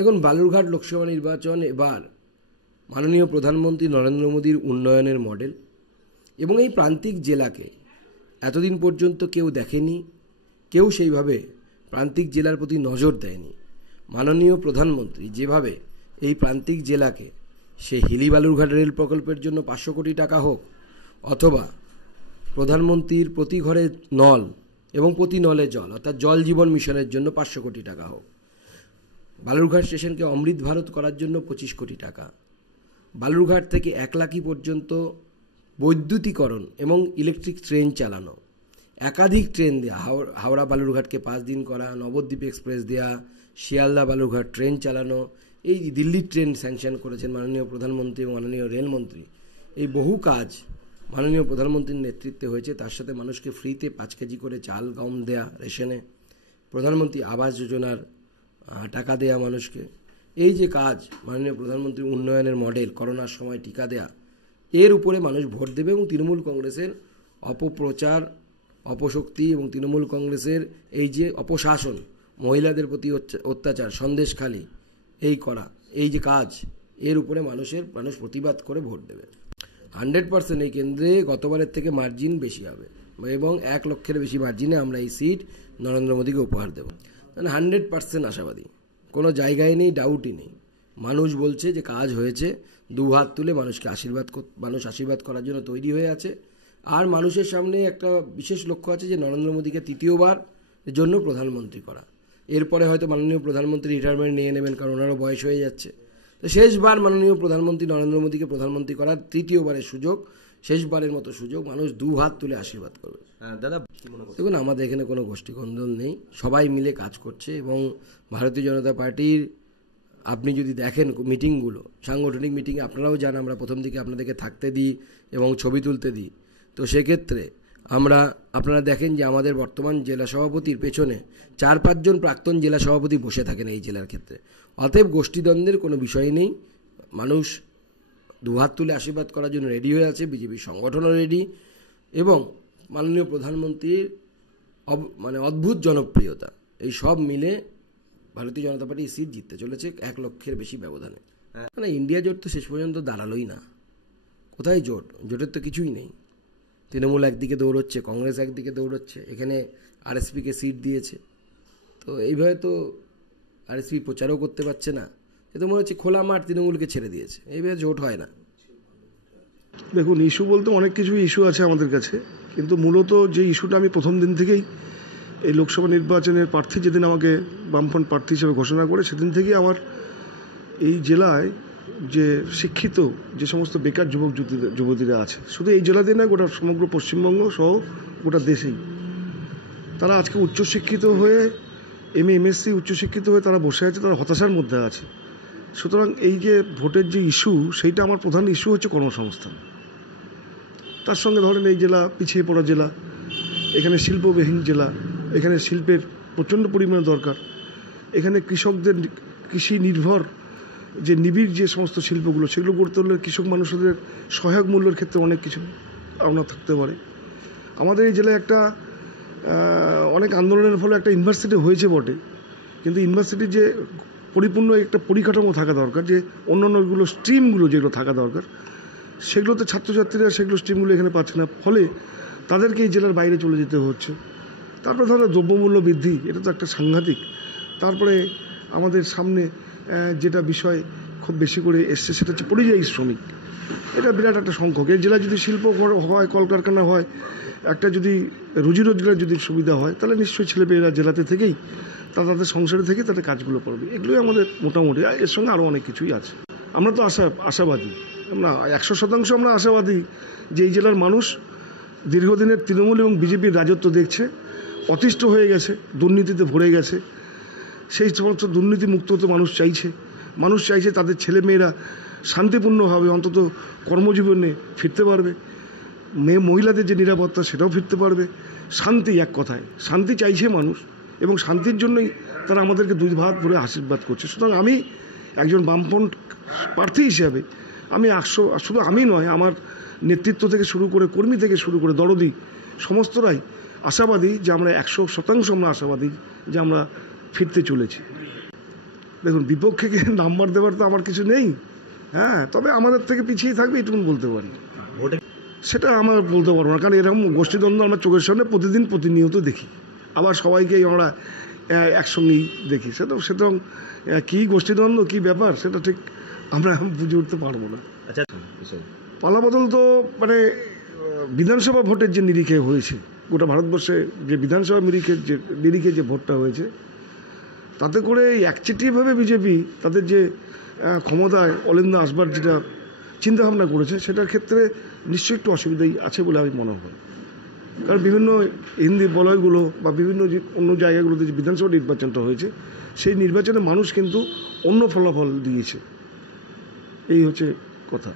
দেখুন, বালুরঘাট লোকসভা নির্বাচন এবার মাননীয় প্রধানমন্ত্রী নরেন্দ্র মোদীর উন্নয়নের মডেল, এবং এই প্রান্তিক জেলাকে এতদিন পর্যন্ত কেউ দেখেনি, কেউ সেইভাবে প্রান্তিক জেলার প্রতি নজর দেয়নি। মাননীয় প্রধানমন্ত্রী যেভাবে এই প্রান্তিক জেলাকে সে হিলি বালুরঘাট রেল প্রকল্পের জন্য 500 কোটি টাকা হোক, অথবা প্রধানমন্ত্রীর প্রতি ঘরে নল এবং প্রতি নলে জল অর্থাৎ জল জীবন মিশনের জন্য 500 কোটি টাকা হোক, বালুরঘাট স্টেশনকে অমৃত ভারত করার জন্য 25 কোটি টাকা, বালুরঘাট থেকে 1 লাখি পর্যন্ত বৈদ্যুতিকরণ এবং ইলেকট্রিক ট্রেন চালানো, একাধিক ট্রেন দেওয়া, হাওড়া বালুরঘাটকে 5 দিন করা, নবদ্বীপ এক্সপ্রেস দেওয়া, শিয়ালদা বালুরঘাট ট্রেন চালানো, এই দিল্লির ট্রেন স্যাংশন করেছেন মাননীয় প্রধানমন্ত্রী এবং মাননীয় রেলমন্ত্রী। এই বহু কাজ মাননীয় প্রধানমন্ত্রীর নেতৃত্বে হয়েছে। তার সাথে মানুষকে ফ্রিতে 5 কেজি করে চাল গম দেয়া রেশনে, প্রধানমন্ত্রী আবাস যোজনার টাকা দেয়া মানুষকে, এই যে কাজ মাননীয় প্রধানমন্ত্রী উন্নয়নের মডেল, করোনার সময় টিকা দেয়া, এর উপরে মানুষ ভোট দেবে। এবং তৃণমূল কংগ্রেসের অপপ্রচার, অপশক্তি এবং তৃণমূল কংগ্রেসের এই যে অপশাসন, মহিলাদের প্রতি অত্যাচার, সন্দেশখালি এই করা, এই যে কাজ, এর উপরে মানুষ প্রতিবাদ করে ভোট দেবে। 100% এই কেন্দ্রে গতবারের থেকে মার্জিন বেশি হবে এবং 1 লক্ষের বেশি মার্জিনে আমরা এই সিট নরেন্দ্র মোদীকে উপহার দেব। মানে 100% আশাবাদী, কোনো জায়গায় নেই, ডাউটই নেই। মানুষ বলছে যে কাজ হয়েছে, 2 হাত তুলে মানুষ আশীর্বাদ করার জন্য তৈরি হয়ে আছে। আর মানুষের সামনে একটা বিশেষ লক্ষ্য আছে যে নরেন্দ্র মোদীকে 3য় জন্য প্রধানমন্ত্রী করা। এরপরে হয়তো মাননীয় প্রধানমন্ত্রী রিটায়ারমেন্ট নিয়ে নেবেন, কারণ ওনারও বয়স হয়ে যাচ্ছে। তো শেষবার মাননীয় প্রধানমন্ত্রী নরেন্দ্র মোদীকে প্রধানমন্ত্রী করার 3য়বারের সুযোগ, শেষবারের মতো সুযোগ, মানুষ 2 হাত তুলে আশীর্বাদ করবে। দাদা, দেখুন, আমাদের এখানে কোনো গোষ্ঠীকন্দল নেই, সবাই মিলে কাজ করছে। এবং ভারতীয় জনতা পার্টির আপনি যদি দেখেন মিটিংগুলো, সাংগঠনিক মিটিংয়ে আপনারাও যান, আমরা প্রথম দিকে আপনাদেরকে থাকতে দিই এবং ছবি তুলতে দিই। তো সেক্ষেত্রে আপনারা দেখেন যে আমাদের বর্তমান জেলা সভাপতির পেছনে 4-5 জন প্রাক্তন জেলা সভাপতি বসে থাকেন এই জেলার ক্ষেত্রে। অতএব গোষ্ঠীদ্বন্দ্বের কোনো বিষয় নেই, মানুষ 2 হাত তুলে আশীর্বাদ করার জন্য রেডি হয়ে আছে, বিজেপি সংগঠনও রেডি। এবং মাননীয় প্রধানমন্ত্রীর অদ্ভুত জনপ্রিয়তা, এই সব মিলে ভারতীয় জনতা পার্টি সিট জিততে চলেছে 1 লক্ষের বেশি ব্যবধানে। মানে ইন্ডিয়া জোট তো শেষ পর্যন্ত দাঁড়ালোই না। কোথায় জোট? জোটের তো কিছুই নেই। তৃণমূল একদিকে দৌড়চ্ছে, কংগ্রেস একদিকে দৌড়চ্ছে, এখানে আরএসপিকে সিট দিয়েছে। তো এইভাবে তো আরএসপি প্রচারও করতে পারছে না। এ তো মনে হচ্ছে খোলা মাঠ তৃণমূলকে ছেড়ে দিয়েছে, এইভাবে জোট হয় না। দেখুন, ইস্যু বলতে অনেক কিছুই ইস্যু আছে আমাদের কাছে, কিন্তু মূলত যে ইস্যুটা আমি প্রথম দিন থেকেই এই লোকসভা নির্বাচনের প্রার্থী যেদিন আমাকে বামফ্রন্ট প্রার্থী হিসেবে ঘোষণা করে, সেদিন থেকেই আমার এই জেলায় যে শিক্ষিত যে সমস্ত বেকার যুবতীরা আছে, শুধু এই জেলাতে নয়, গোটা সমগ্র পশ্চিমবঙ্গ সহ গোটা দেশেই, তারা আজকে উচ্চশিক্ষিত হয়ে MA MSc উচ্চশিক্ষিত হয়ে তারা বসে আছে, তারা হতাশার মধ্যে আছে। সুতরাং এই যে ভোটের যে ইস্যু, সেইটা আমার প্রধান ইস্যু হচ্ছে কর্মসংস্থান। তার সঙ্গে ধরেন এই জেলা পিছিয়ে পড়া জেলা, এখানে শিল্পবিহীন জেলা, এখানে শিল্পের প্রচণ্ড পরিমাণে দরকার। এখানে কৃষকদের কৃষি নির্ভর যে নিবিড় যে সমস্ত শিল্পগুলো, সেগুলো গড়তে হলে কৃষক মানুষদের সহায়ক মূল্যের ক্ষেত্রে অনেক কিছু পাওনা থাকতে পারে। আমাদের এই জেলায় একটা অনেক আন্দোলনের ফলে একটা ইউনিভার্সিটি হয়েছে বটে, কিন্তু ইউনিভার্সিটির যে পরিপূর্ণ একটা পরিকাঠামো থাকা দরকার, যে অন্যান্যগুলো স্ট্রিমগুলো যেগুলো থাকা দরকার, সেগুলোতে ছাত্রছাত্রীরা সেগুলো স্ট্রিমগুলো এখানে পাচ্ছে না, ফলে তাদেরকে এই জেলার বাইরে চলে যেতে হচ্ছে। তারপরে ধরো দ্রব্যমূল্য বৃদ্ধি, এটা তো একটা সাংঘাতিক। তারপরে আমাদের সামনে যেটা বিষয় খুব বেশি করে এসছে, সেটা হচ্ছে পরিযায়ী শ্রমিক। এটা বিরাট একটা সংখ্যক। এই জেলায় যদি শিল্প হয়, কলকারখানা হয়, একটা যদি রুজি রোজগারের যদি সুবিধা হয়, তাহলে নিশ্চয়ই ছেলেমেয়েরা জেলাতে থেকেই তাদের সংসারে থেকে তাদের কাজগুলো করবে। এগুলোই আমাদের মোটামুটি, এর সঙ্গে আরও অনেক কিছুই আছে। আমরা তো আশাবাদী, আমরা 100% আমরা আশাবাদী যে এই জেলার মানুষ দীর্ঘদিনের তৃণমূল এবং বিজেপির রাজত্ব দেখছে, অতিষ্ঠ হয়ে গেছে, দুর্নীতিতে ভরে গেছে। সেই সমস্ত দুর্নীতি মুক্ত হতে মানুষ চাইছে তাদের ছেলেমেয়েরা শান্তিপূর্ণভাবে অন্তত কর্মজীবনে ফিরতে পারবে, মহিলাদের যে নিরাপত্তা সেটাও ফিরতে পারবে। শান্তি, এক কথায় শান্তি চাইছে মানুষ, এবং শান্তির জন্যই তারা আমাদেরকে 2 হাত ভরে আশীর্বাদ করছে। সুতরাং আমি একজন বামফ্রন্ট প্রার্থী হিসেবে আমি শুধু আমি নয়, আমার নেতৃত্ব থেকে শুরু করে, কর্মী থেকে শুরু করে, দরদি সমস্তরাই আশাবাদী যে আমরা 100% আমরা আশাবাদী যে আমরা ফিরতে চলেছি। দেখুন, বিপক্ষে নাম্বার দেওয়ার তো আমার কিছু নেই, হ্যাঁ, তবে আমাদের থেকে পিছিয়ে থাকবে এটুকুন বলতে পারি। সেটা আমার বলতে পারবো না, কারণ এরকম গোষ্ঠীদ্বন্দ্ব আমরা চোখের সামনে প্রতিনিয়ত দেখি, আবার সবাইকেই আমরা একসঙ্গেই দেখি। সেটা কী গোষ্ঠীদ্বন্দ্ব, কী ব্যাপার, সেটা ঠিক আমরা বুঝে উঠতে পারবো না। আচ্ছা, পালাবদল তো মানে বিধানসভা ভোটের যে নিরিখে হয়েছে, গোটা ভারতবর্ষে যে বিধানসভা নিরিখে যে ভোটটা হয়েছে, তাতে করে একচেটিয়াভাবে বিজেপি তাদের যে ক্ষমতায় অলিন্দা আসবার যেটা চিন্তাভাবনা করেছে, সেটার ক্ষেত্রে নিশ্চয়ই একটু অসুবিধাই আছে বলে আমি মনে হয়। কারণ বিভিন্ন হিন্দি বলয়গুলো বা বিভিন্ন যে অন্য জায়গাগুলোতে যে বিধানসভা নির্বাচনটা হয়েছে, সেই নির্বাচনে মানুষ কিন্তু অন্য ফলাফল দিয়েছে, এই হচ্ছে কথা।